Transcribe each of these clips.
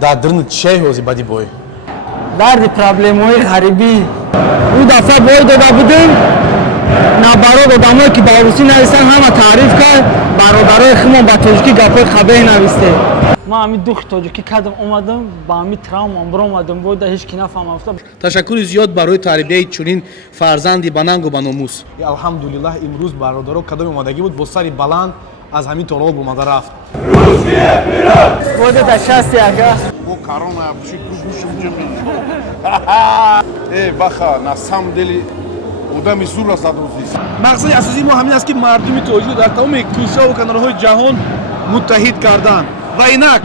дар дырни чей ҳози бади бой? дарди проблемаҳои ғарибӣ. Ӯ дафъа бой дода будем, набарод одамое ки ба русӣ навистанд ҳама таъриф кард, бародарои химон ба тоҷикӣ гапои қабеҳ нависте. Ман ҳамин духи тоҷикӣ кардам, омадам ба ҳамин травмам биромадам, бойда ҳеҷ ки нафаҳмафта. Ташаккури зиёд барои тарбияи чунин фарзанди ба нангу ба номус. Алҳамдулиллаҳ имрӯз бародаро кадоми омадагӣ буд бо сари баланд аз ҳамин торонҳо бомада рафт. Бойда да шасти ака. Бо корона пиши гӯшум ҷиқи. Баха, на самом деле одами зур аст рӯзис. Мақсади асосии мо ҳамин аст ки мардуми тоҷик дар тамоми кӯчаву канораҳои ҷаҳон муттаҳид карданд. Ва инак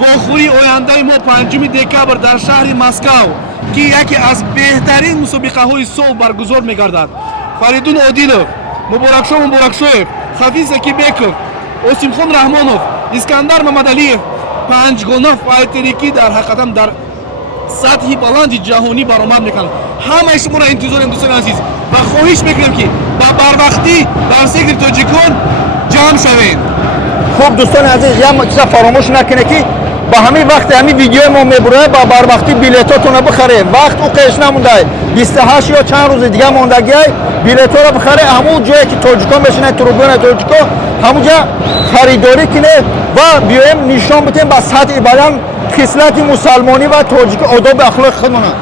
вохӯрии ояндаи мо 5 декабр дар шаҳри Москав ки яке аз беҳтарин мусобиқаҳои сол баргузор мегардад. Фаридун Одилов, Муборакшоҳ Муборакшоев, Хафиз Закибеков, Осимхон Раҳмонов, Искандар Мамадалиев панҷгона файтерикӣ дар ҳақиқатан дар сатҳи баланди ҷаҳонӣ баромад мекунанд. Ҳамаи шуморо интизорем дӯстони азиз ва хоҳиш мекунем ки ба барвақтӣ дар сектори тоҷикон ҷамъ шавем. Хуб дӯстони азиз, як чиза фаромӯш накунед ки ба ҳамин вақте ҳамин видеои мо мебурад ба барвақтӣ билетотонро бихаред. Вақт уқеш намондай 28 ё чанд рӯзи дига мондагиай билеторо бихаред. ҳамун ҷое ки тоҷикон мешинад, трубунаи тоҷико ҳамунҷа харидорӣ кунед ва биёем нишон бидем ба сатҳи баланд хислати мусалмонӣ ва тоҷикӣ одоби ахлоқи худмона.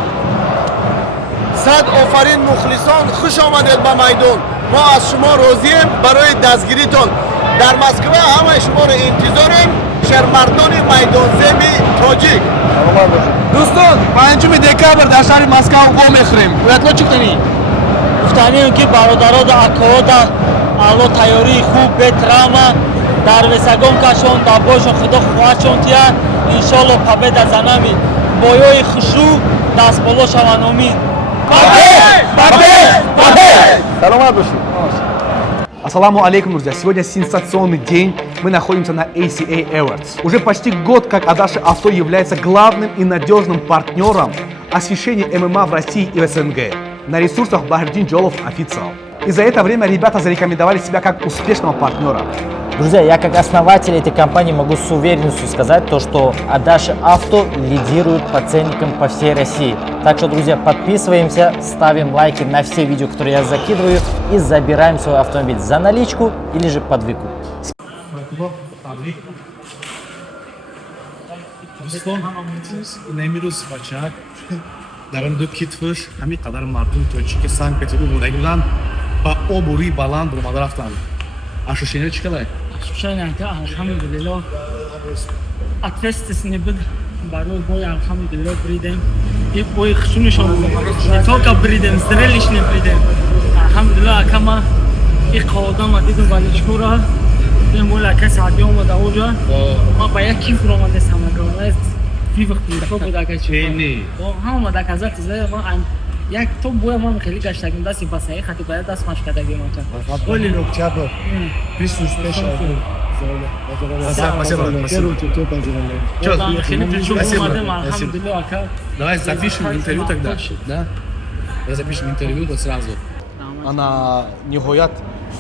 Сад офарин мухлисон, хуш омадед ба майдон. Мо аз шумо розием барои дастгиритон. Дар Москва ҳамаи шуморо интизорем. Шермардони майдонзеби тоҷик. Дӯстон, 5 декабр дар шаҳри Москав го мехӯрем. Уятло чӣ кунӣ? Гуфтанем ки бародарода акаода алло тайёрии хуб бе травма дар весагон кашон дар бошон худо хоҳадшон тия иншоалло победа за нами. Бойои хушу даст боло шаванд. Амин. Саломат бошед. Ассаламу алейкум, друзья! Сегодня сенсационный день. Мы находимся на ACA Awards. Уже почти год, как Адаши Авто является главным и надежным партнером освещения ММА в России и в СНГ. На ресурсах Бахридин Джолов Official. И за это время ребята зарекомендовали себя как успешного партнера. Друзья, я как основатель этой компании могу с уверенностью сказать то, что Адаши Авто лидирует по ценникам по всей России. Так что, друзья, подписываемся, ставим лайки на все видео, которые я закидываю, и забираем свой автомобиль за наличку или же под выкуп. дар ду китфш ҳамин қадар мардуми тоҷики Санкт-Петербург будагӣ буданд ба обу рӯи баланд омада рафтанд. Ощущение чӣ калай? Ощущение ка алҳамдулиллоҳ ответственный буд барои бой алҳамдулиллоҳ бридем. И бой хушунишон не только бридем, зрелищно бридем. Алҳамдулиллоҳ ака ма и қодама дидум валичкура ин бола ака саъди омада оҷа ма ба як кифр омадестам ака фивхтифо буд ака чӣ ҳама омада каза тиза ма як то боя ман хеле гаштагим дасти ба саҳи хати бая даст маш кардагим ака боли октябр 25 Спасибо. хеле причём омадем алҳамдулиллоҳ ака. Давай запишем интервью тогда. Да? Давай запишем интервью то сразу. Ана ниҳоят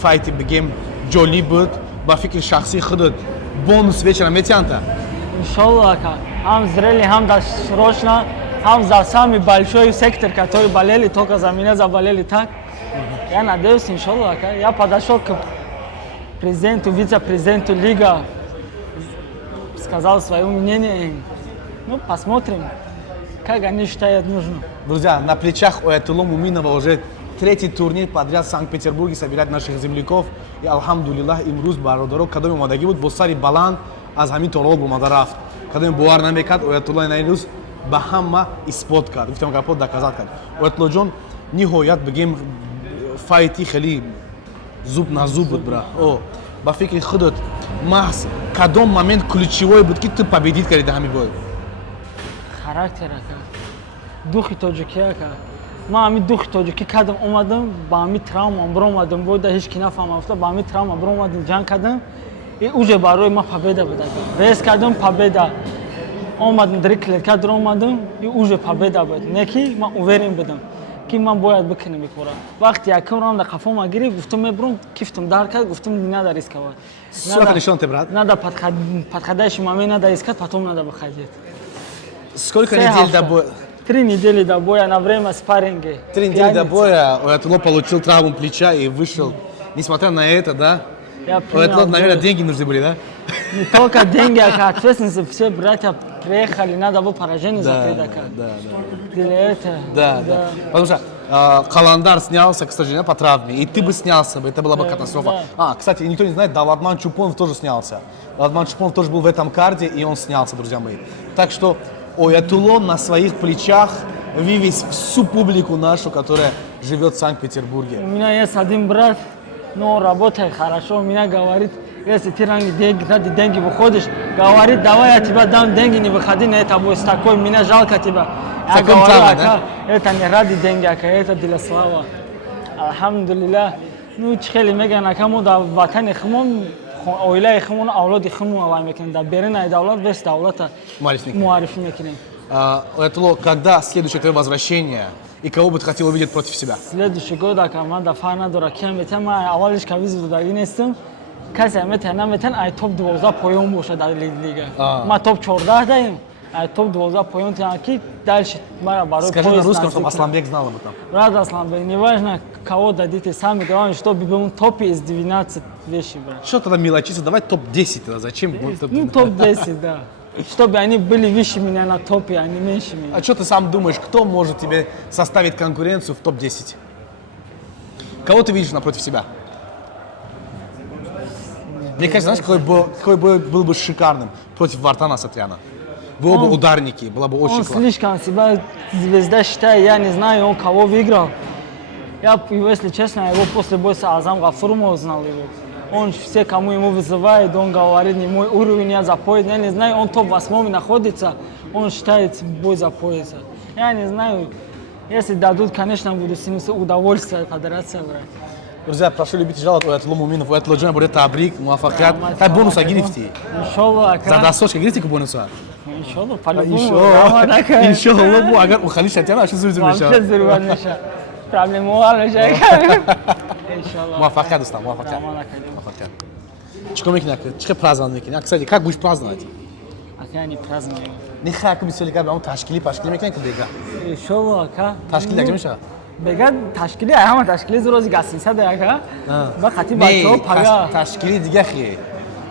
файти бигем ҷолиб буд. Ба фикри шахсии худат бонус вечера метиянта? Иншаллоh ака. Ҳам зрели, ҳам дашрошна, ҳам за самый большой сектор, который болели, только за меня заболели так. Я надеюсь, иншаллоh ака. Я подошел к президенту, вице-президенту лига, сказал свое мнение. Ну, посмотрим, как они считают нужно. Друзья, на плечах Аятулло Муминова уже третий турнир подряд в Санкт-Петербурге собирает наших земляков. И алхамдулиллах, имрӯз бародаро кадоми омадагӣ буд бо сари баланд аз ҳамин торонҳо бомада рафт. Кадоми бовар намекард, Аятулло ин рӯз ба ҳама исбот кард. Гуфтам гапҳо доказат кард. Аятуллоҷон, ниҳоят бигем файти хеле зуб на зуб буд бра. Ба фикри худат маҳз кадом момент ключевой буд ки ту победит кардӣ дар ҳамин бой? Характер ака. Духи тоҷикӣ ака. Ман ҳамин духи тоҷикӣ кардам, омадам ба ҳамин травмам биромадам, бойда ҳеҷ ки нафаҳмафта ба ҳамин травма биромадам, ҷанг кардам. И уже барои ма победа буд ака. Вес кардам победа. Омадам дриклет кардам омадам и уже победа буд. Не ки ман уверен будам ки ман бояд бикунам икора. Вақти якум раунда қафома гирифт, гуфтам мебурам, кифтам дар кард, гуфтам нада рискавад. Сколько нишон ты, брат? Надо подходящий момент надо искать, потом надо выходить. Сколько Все недель до авто. боя? 3 недели до боя на время спарринга. 3 недели до Пятница. боя Оятулло получил травму плеча и вышел. Несмотря на это, да? Я Оятулло, принял наверное, бой. деньги нужны были, да? Не только деньги, а ответственность. Все братья приехали, надо было поражение закрыть. Да. Для этого. Да. Потому что Каландар снялся, к сожалению, по травме, и ты бы снялся бы, это была бы катастрофа. Кстати, никто не знает, Давлатман Чупонов тоже снялся. Давлатман Чупонов тоже был в этом карде, и он снялся, друзья мои. Так что Оятулло на своих плечах вывез всю публику нашу, которая живет в Санкт-Петербурге. У меня есть один брат, но он работает хорошо, он меня говорит, если ты ради деньги выходишь, говорит, давай я тебе дам деньги, не выходи на это бой, с такой, меня жалко тебя. Я такой говорю, травмой, да? это не ради деньги, это для славы. Алхамдулилля. Ну, чхели меган, акаму да ватан хмон, ойлай хмон, аулад хмон алай мекин, да берен ай давлат, весь давлата муарифи мекинем. Оятулло, когда следующее твое возвращение, и кого бы ты хотел увидеть против себя? Следующий год, man dafar nadora kiyam betem man awalش که ویزو داری نیستم کسی همه نمیتن ای توپ 12 پایون باشه در لیگ ما توپ 14 داریم ای توپ 12 پایون тян ки дальше мара барой Скажи на русском, чтобы Асланбек знал об этом. брат Асланбек, неважно кого дадите, сами главное, чтобы был топе из 12 вещей, брат. Что тогда мелочиться? Давай топ-10 тогда. Зачем? Ну топ-10, да. Чтобы они были выше меня на топе, а не меньше меня. А что ты сам думаешь, кто может тебе составить конкуренцию в топ-10? Кого ты видишь напротив себя? Мне кажется, знаешь, какой бой был бы шикарным против Вартана Сатряна? Вы оба ударники, было бы очень Он классно. слишком себя звезда считает, я не знаю, он кого выиграл. Я, если честно, его после боя с Азам Гафуром узнал его. Он все, кому ему вызывает, он говорит, не мой уровень, я за пояс. Я не знаю, он топ-8 находится, он считает бой за пояса. Я не знаю, если дадут, конечно, буду с ним с удовольствием подраться, брат. Друзья, прошу любить и жаловать Оятулло Муминов, Оятулло Джона будет табрик, муафакат. Так бонуса гирифти. Иншалла, За досочка гирифти к бонуса? иншалла, по-любому. Иншалла, бу, агар ухали шатяна, что зурзур Вообще меша. зурбан меша. Проблема var меша. Иншалла. Муафакат, Достан, муафакат. Чего мекинак? Чего праздновать мекинак? Кстати, как будешь праздновать? Я не праздную. Не хак мисали как бы ташкили мекинак дега. Иншалла, ака. Ташкили как меша? бега ташкили ҳама ташкили зурози гасиса дака ба хати бачаҳо пага ташкили дига хе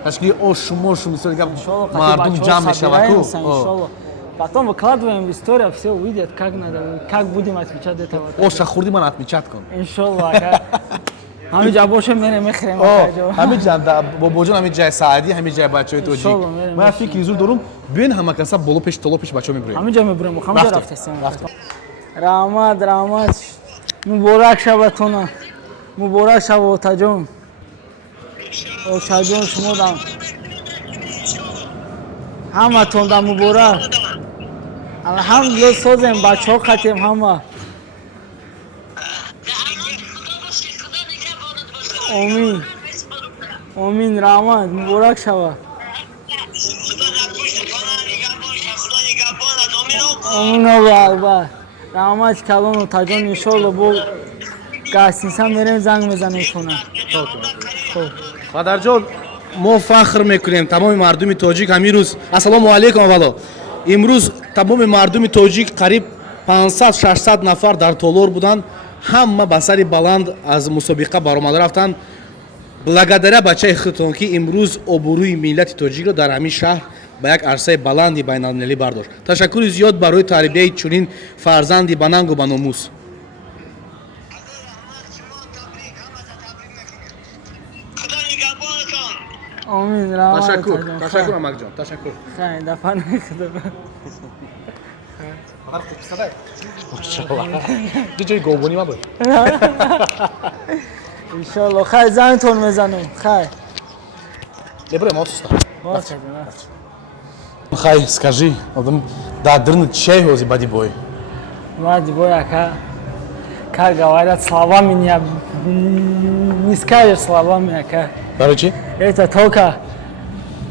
ташкили ошу мисали как мардум ҷамъ мешавад ку иншалло. Потом выкладываем в историю, все увидят, как будем отмечать это. Оша хурди ман отмечать кун. Иншалло. ҳамин ҷа бошем мерем мехрем. ҳамин ҷа бобоҷон ҳамин ҷаи саадӣ ҳамин ҷаи бачаҳои тоҷик. Ман фикри зур дорум биён ҳама каса боло пеш толо пеш бачаҳо мебурем. ҳамин ҷа мебурем. ҳамин ҷа рафтастем. раҳмат муборак шаватона. муборак шава отаҷон. отаҷон шумо дам. ҳаматон дам муборак. алҳамдулилла созем бачаҳо қатем ҳама. آمین آمین رحمت مبارک شود آمین آقا اکبر رحمت کلان و تجان انشالله با گستینسن میریم زنگ میزنیم کنم مادرجان ما فخر میکنیم تمام مردم تاجیک همین روز السلام علیکم اولا امروز تمام مردم تاجیک قریب 500-600 نفر در تالار بودند ҳама ба сари баланд аз мусобиқа баромада рафтанд благодаря бачаи худтон ки имрӯз обурӯи миллати тоҷикро дар ҳамин шаҳр ба як арсаи баланди байналмилалӣ бардошт. Ташаккури зиёд барои тарбияи чунин фарзанди ба нангу ба номус. آمین رحمت Ташаккур амакҷон, ташаккур. خیلی دفعه نخدم ҷо ҷои говбонӣ мабуд. انشالله خیلی زنگتون میزنم خیلی Небурем осуста. باشه Хай, скажи, да дрн чей ҳози бади бой? Бади бой ака как говорят словами не скажешь словами ака. Барои чӣ? Это только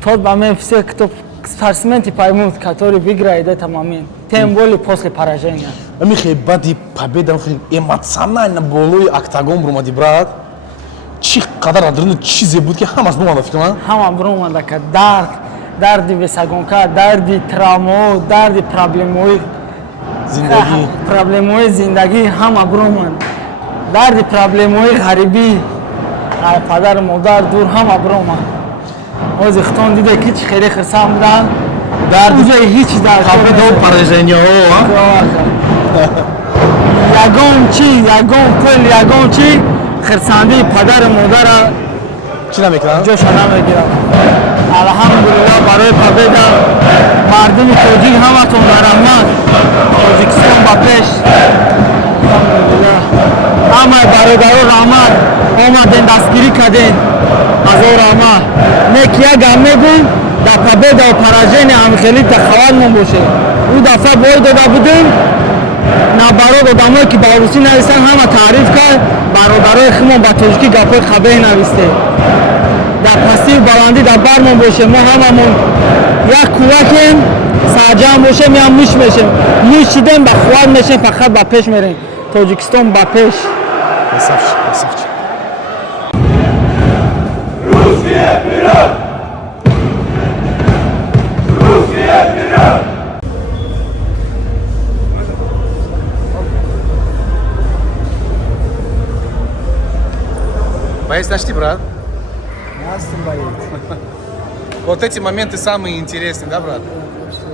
тот момент, все, кто спортсмены поймут, которые выиграют этот момент. Тем более после поражения. Михай бади победа эмоционально болой октагон бромади брат. Чи қадар адрын чизе буд ки ҳамас бомада фикрман. Ҳама бромада ка дарди весагонка, дарди травмо, дарди проблемои зиндагӣ ҳама бромад. Дарди проблемои ғарибӣ. Ай падар модар дур ҳама бромад. Ози хитон диде ки чӣ хеле хирсан будан. Дарди ҳеҷ дар Победа поражениҳо. ягон пул ягон чи хирсандии падару модара Чӣ намекунанд? ҷоша намегирад. Алҳамдулиллаҳ барои победа мардуми тоҷик ҳаматон ба раҳмат. Тоҷикистон ба пеш. Алҳамдулиллаҳ. Ҳамаи бародаро раҳмат. Омаден дастгирӣ карден. Ҳазор раҳмат. Не ки як гап мегӯм дар победа ва поражения ҳамихелӣ тахаввал мебошед. Ӯ дафъа бой дода будем. Наоборот, одамое ки ба русӣ нависанд ҳама таъриф кард. Бародарои худмон ба тоҷикӣ гапҳои қабеҳ навистед. Дар пастии баландӣ дар бармон бошем. Мо ҳамамон як кӯвакем, сарҷамъ бошем, ям муш мешем. Муш чидем ба қувват мешем, фақат ба пеш мерем. Тоҷикистон ба пеш. Красавчик, красавчик. Боец нашли, брат? Вот эти моменты самые интересные, да, брат?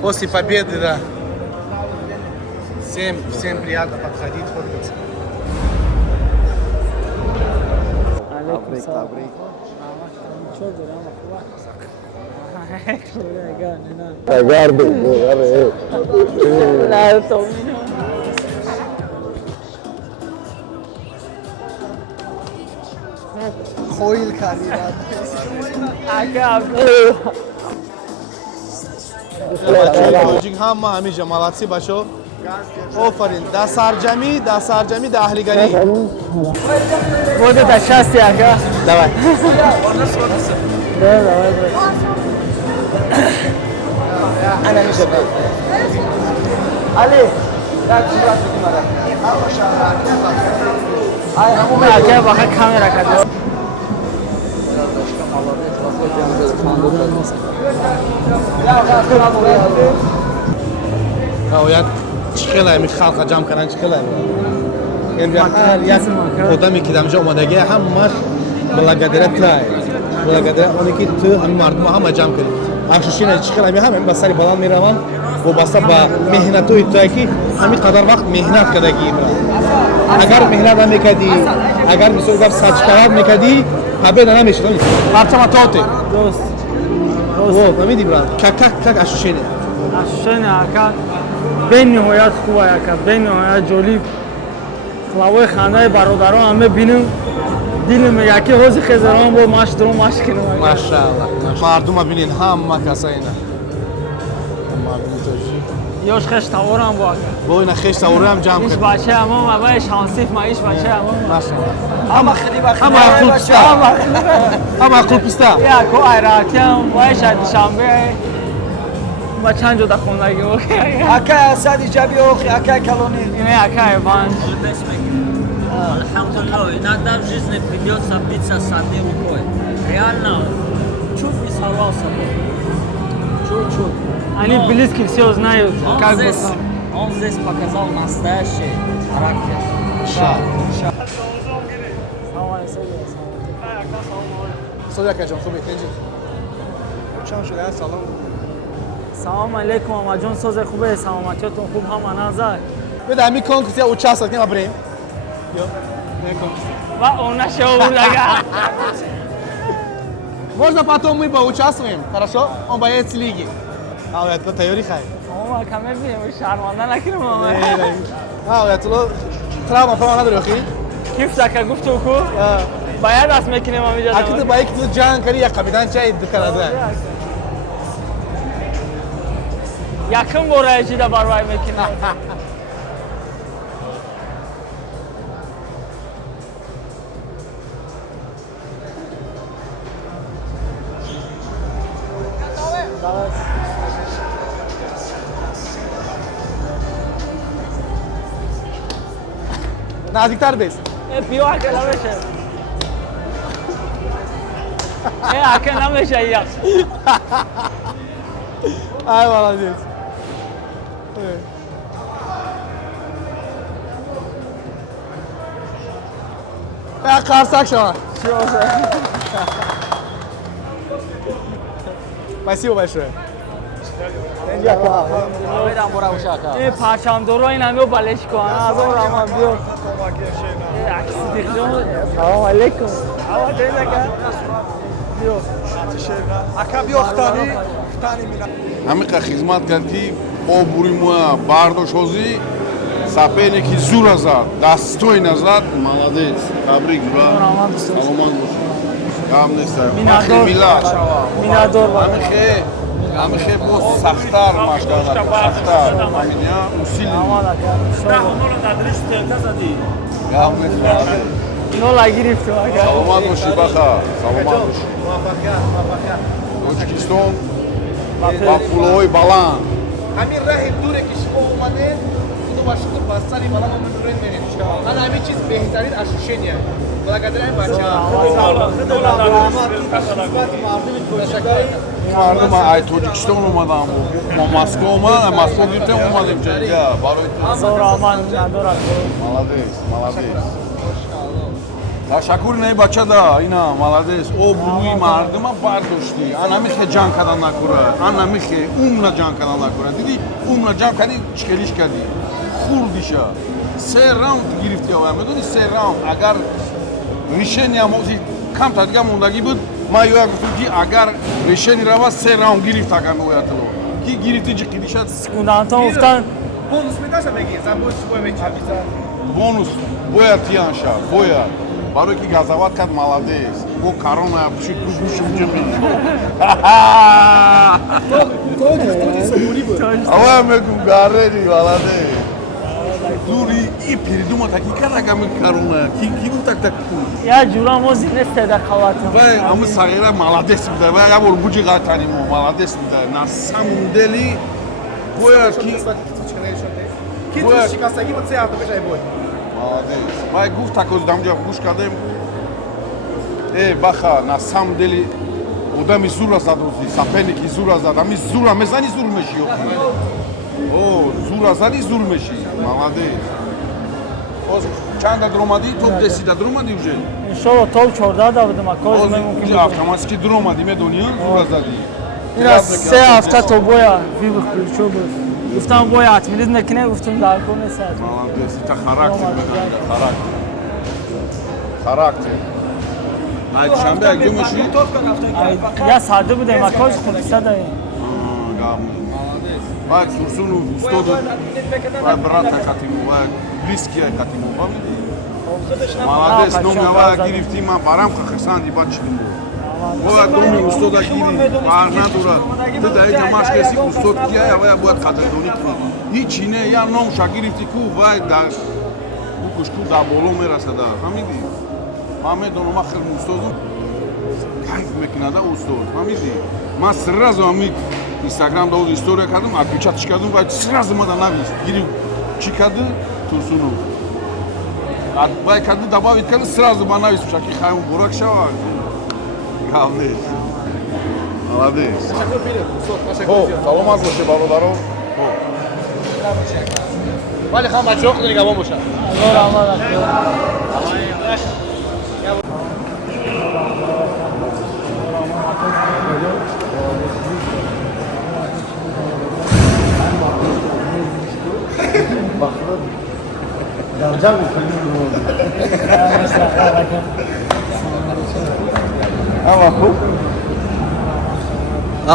После победы, да. Всем приятно подходить, фоткаться. Тоҷик ҳама ҳамиҷа молодци бачо. Офарин. Да сарҷамӣ, да аҳлигарӣ. Буде да счастье, ака. Давай. Давай. Ana میشه برد علی یک صورت بگی مرا Aka baxa kamera kadar. ҳаоят чӣ хеле ами халқа ҷамъ кардан чӣ хеле як одаме ки дамҷа омадагия ҳамаш благодаря тай благодаря оне ки ту ҳами мардума ҳама ҷамъ кардӣ афшушина чӣ хеле ами ҳама ба сари баланд мераванд вобаста ба меҳнатҳои туае ки ҳамин қадар вақт меҳнат кардагӣ агар меҳнат намекардӣ агар мисол гап сачкарат мекардӣ победа намешуд парчама тоте фаҳмидӣ брат как ощущение Ощущение, ака, бениҳоят хуб ака, бениҳоят ҷолиб. Лавои хандаи бародарон ҳаме бинем, дилем мегӯяд ки ҳози хезарон бо маштурон машқ кинем. Машааллах. Мардума бинин ҳама каса ина. Ёш хеш таворам бо ака. Бо ина хеш таворам ҷамъ Иш кард. бача ҳамон авай шансиф ма иш бача ҳамон. Машааллах. Ҳама хириба Ҳама ақл писта. Ҳама ақл писта. Я ко айратиам, вай шад шанбе. Ма чанд ҷода хонагӣ окей. Акай асади ҷаби охи, акай калони. Ина акай бан. Алхамдулилlah, иногда в жизни придется биться с одной рукой. Реально, чуть не сорвался. Чуть-чуть. Они близки все знают, как бы. Он здесь показал настоящий характер. Содякаҷон хубе тенҷи. چند شده سلام Салом алейкум, амаҷон созе хубе, саломатиётон хуб ҳама назар. Беда ами конкурс я участвовать нема брем. Ё. Не конкурс. Ва он нашел урага. Можно потом мы поучаствуем, хорошо? Он боец лиги. Я то тайёри хай. Ома каме бинем, шарманда накирем ома. Я то травма фама надори охи. Киф така гуфту ку? Баяд аст мекинем амиҷа. Акид баи ки ту ҷанг карӣ я қабидан чай дукарада. Якин бора ҷида барвай мекинем. نزدیکتر بیست. بیا اکل نمیشه اکل نمیشه یا ای молодец. Ya qarsak شما. Спасибо большое. این پرچم‌دارا این همه بالش کن از اون رحمان بیا عکس دیدم سلام علیکم آوا دیدگا بیا Ака бё хтани, хтани мина. ҳамиқа хизмат кард ки обури моя бардошозӣ сапеники зура зад дастой назад молодец табрик бра саломат бош гам неста фахри миллат минадор ҳамихе боз сахтар машқарад сахтар ҳаминя усили гам неста нола гирифт саломат боши баха саломат бош тоҷикистон ба пулҳои баланд همین راه دوره که شما اومدین خود باشید با سری بالا ما می‌ریم می‌ریم من همین چیز بهترین اشوشینیه благодаря این بچه‌ها мардум ай тоҷикистон омадам мо москва омадам москва гирифтем омадем ҷайга барои молодец молодец ташаккури наи бачада ина молодец обрӯи мардума бардошти анамихе ҷанг кардан накура анамихе умна ҷанг кардан накура диди умна ҷанг карди чикелиш карди хурдиша се раунд гирифти ава медони се раунд агар решения мози камтар дига мондагӣ буд ман ёя гуфтам ки агар решени рава се раунд гирифтаган оятало ки гирифти ҷиқидиша секундантон гуфтан бонус медаша меги забуд шуба мечависа бонус бояд тиянша бояд барои ки газават кард молодец бо корона пуши гушим ҷиқи ава мегум гаррери молодец дури и передума таки карагами корона ки гуфтак так я ҷура мо зинесте да халатам вай ама сағира молодец буда вай ябор буҷи гатани мо молодец буда на самом деле бояд ки ки то шикастагӣ бо се ҳафта пеш ай бой молодец вай гуфт такоз дамҷа гӯш кардем баха на самом деле одами зура зад ози сапеники зура зад ами зура мезани зур меши о зура зани зур меши молодец боз чанда дромадӣ топ 10 дромадӣ уже иншалло топ 14 да будам акоз мумкин автоматики дромадӣ медони зура задӣ ина се ҳафта то боя вибр включо буд гуфтам боя атмилиз мекине гуфтам дар кор нест молодец это характер характер характер ай душанбе ак ҷумаши я саде будем акоз худиса даем вай сурсуну устоду вай брата катиму вай близкия катиму фамиди молодец номи вай гирифти ман барам хахисанди бад чидиму вай номи устода гири бар надурад ты да эҷа машқеси устод кия вай бояд қадрдонӣ кунӣ ҳеҷ не я номша гирифти ку вай дар букушку дар боло мерасада фамиди ман медонам ан хеле устозу кайф мекунада устод фамиди ман сразу ами инстаграм да история кардам отпечаташ кардам вай сразу мада навис гири чӣ карди турсунов вай карди добавит карди сразу ба навис шаки хайвон бурак шавад гап нест молодец саломат бошед бародаро вале хам бачаҳо худ нигабон бошад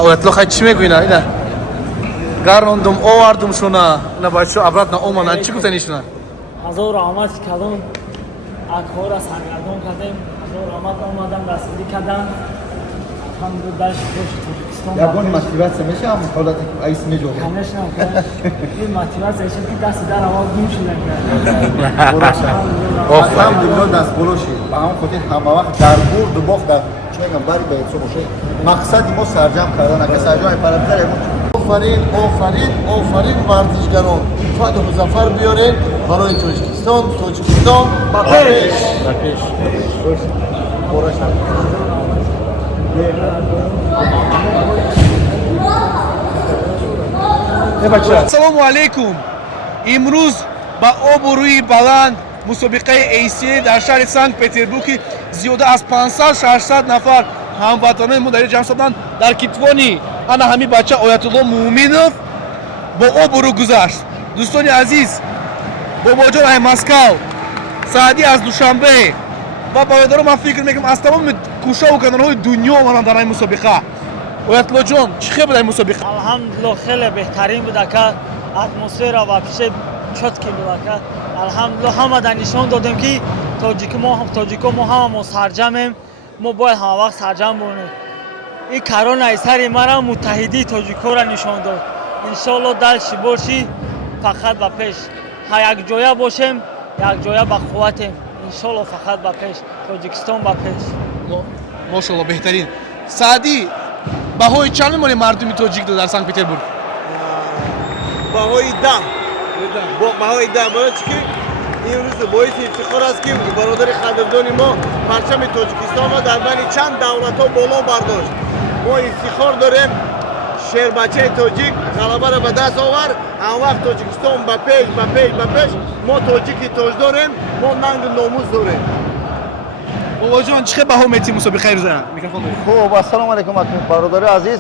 оятло хай чӣ мегӯина ина гарондум овардум шуна ина бачаҳо обратно омаданд чӣ гуфтани шуна ҳазор раҳмат кардам акҳора саргардон кардем ҳазор раҳмат омадам дастгирӣ кардам алҳамдулиллаҳ шукр тоҷикистон ягон мотиватсия мешавам ҳолате айс меҷоғем конечно ин мотиватсия ин ки дасти дар ҳаво гум шуда алҳамдулиллаҳ даст боло шед ба ҳамон хотир ҳама вақт дар бурду бохт дар чӣ мегӯям бари ба ҳисоб бошед мақсади мо сарҷам кардан ака сарҷам парабизар ягон آفرین آفرین آفرین ورزشگران فتح و ظفر بیارین برای تاجیکستان با پیش ассалому алейкум. имрӯз ба обу рӯи баланд мусобиқаи ACA дар шаҳри санкт петербурги зиёда аз 500-600 нафар ҳамватанони мо дар ҷамъ шуданд. дар китвони ана ҳамин бача оятулло муъминов бо обу рӯ гузашт. дӯстони азиз, бобоҷон аз Москав, Саъдӣ аз Душанбе ва бародарон, ман фикр мекунам аз тамоми кӯшаву канорҳои дунё омаданд дар ин мусобиқа. оятуллоҷон, чӣ хел буд ин мусобиқа? алҳамдулилло хеле беҳтарин буда ка атмосфера вообще чётки буда ка алҳамдулилло ҳамада нишон додем ки тоҷико мо ҳамамо сарҷамем, мо бояд ҳама вақт сарҷам бонем. ин карона сари мара муттаҳидии тоҷикора нишон дод. иншоалло дальше боши фақат ба пеш, якҷоя бошем, якҷоя ба қувватем. иншоалло фақат ба пеш, тоҷикистон ба пеш. мошалло, беҳтарин. Саъдӣ, баҳои чанд мемонем мардуми тоҷик дар санкт петербург? баҳои 10 баҳои 10 барои чӣ ки имрӯз боиси ифтихор аст ки бародари қадрдони мо парчами тоҷикистонро дар байни чанд давлатҳо боло бардошт. мо ифтихор дорем, шербачаи тоҷик ғалабаро ба даст овард. ҳамвақт тоҷикистон ба пеш ба пеш ба пеш. мо тоҷики тоҷдорем, мо нангу номус дорем. бобоҷон, чӣ хел баҳо метӣ мусобиқаи рӯза? Микрофон доред. хуб, ассалому алайкум бародари азиз.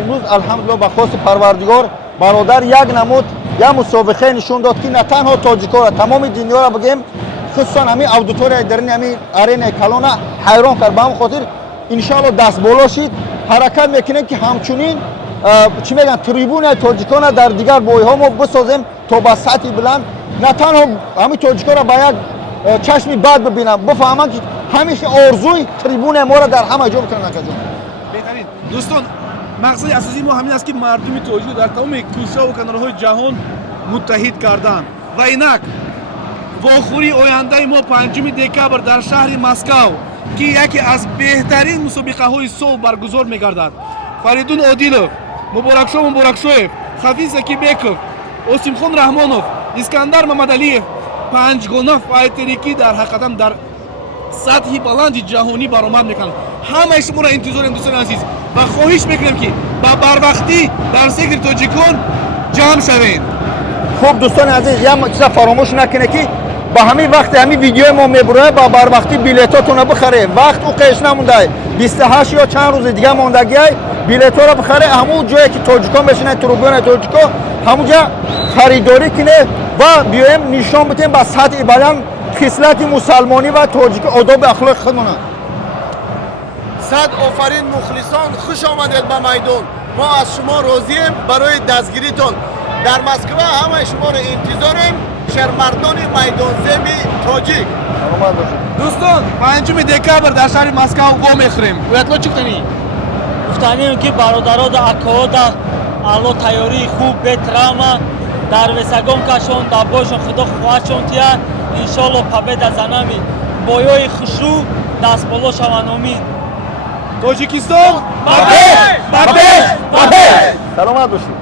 имрӯз алҳамдулилла ба хоси парвардигор бародар як намуд як мусобиқае нишон дод ки на танҳо тоҷикора, тамоми дунёро бигем, хусусан ҳамин аудиторияи дарини ҳамин аренаи калона ҳайрон кард. ба ҳамин хотир иншоалло дастболо шид, ҳаракат мекунем ки ҳамчунин чӣ мегӯянд трибунаи тоҷикона дар дигар бойҳо мо бисозем то ба сатҳи буланд, на танҳо ҳамин тоҷикора ба як чашми бад бибинанд, бифаҳманд ки ҳамеша орзуи трибунаи моро дар ҳама ҷо битонанд. акаҷон беҳтарин. дӯстон, мақсади асосии мо ҳамин аст ки мардуми тоҷик дар тамоми кӯчаву канорҳои ҷаҳон муттаҳид карданд. ва инак вохӯрии ояндаи мо 5 декабр дар шаҳри Москав ки яке аз беҳтарин мусобиқаҳои сол баргузор мегардад. Фаридун Одилов, Муборакшоев, Хафиз Закибеков, Осимхон Раҳмонов, Искандар Мамадалиев панҷгона файтерӣ дар ҳақиқатан дар сатҳи баланди ҷаҳонӣ баромад мекунанд. ҳамаи шуморо интизорем дӯстони азиз ва хоҳиш мекунем ки ба барвақтӣ дар сектори тоҷикон ҷамъ шавем. хуб дӯстони азиз, як чиза фаромӯш накунед ки ба ҳамин вақте ҳамин видеои мо мебурояд, ба барвақтӣ билетотонро бихаред. вақт у қеш намондай, 28 ё чанд рӯзи дига мондагиай, билеторо бихаред. ҳамун ҷое ки тоҷикон мешинанд, трибунаи тоҷико, ҳамунҷа харидорӣ кунед ва биёем нишон бидем ба сатҳи баланд хислати мусалмонӣ ва тоҷики одоби ахлоқи худмонанд. сад офарин мухлисон, хуш омадед ба майдон. мо аз шумо розием барои дастгиритон. дар Москва ҳамаи шуморо интизорем, шермардони майдонзеби тоҷик. саломат бошед. дӯстон, 5 декабр дар шаҳри Москав вомехӯрем. оятло чӣ гуфтанӣ? гуфтанем ки бародарода акаода алло тайёрии хуб бе травма дар весагон кашон дар бошон худо қувватшон тия иншоалло победа за нами. боёи хушрӯ дастболо шаванд. амин. тоҷикистон ба саломат бошед.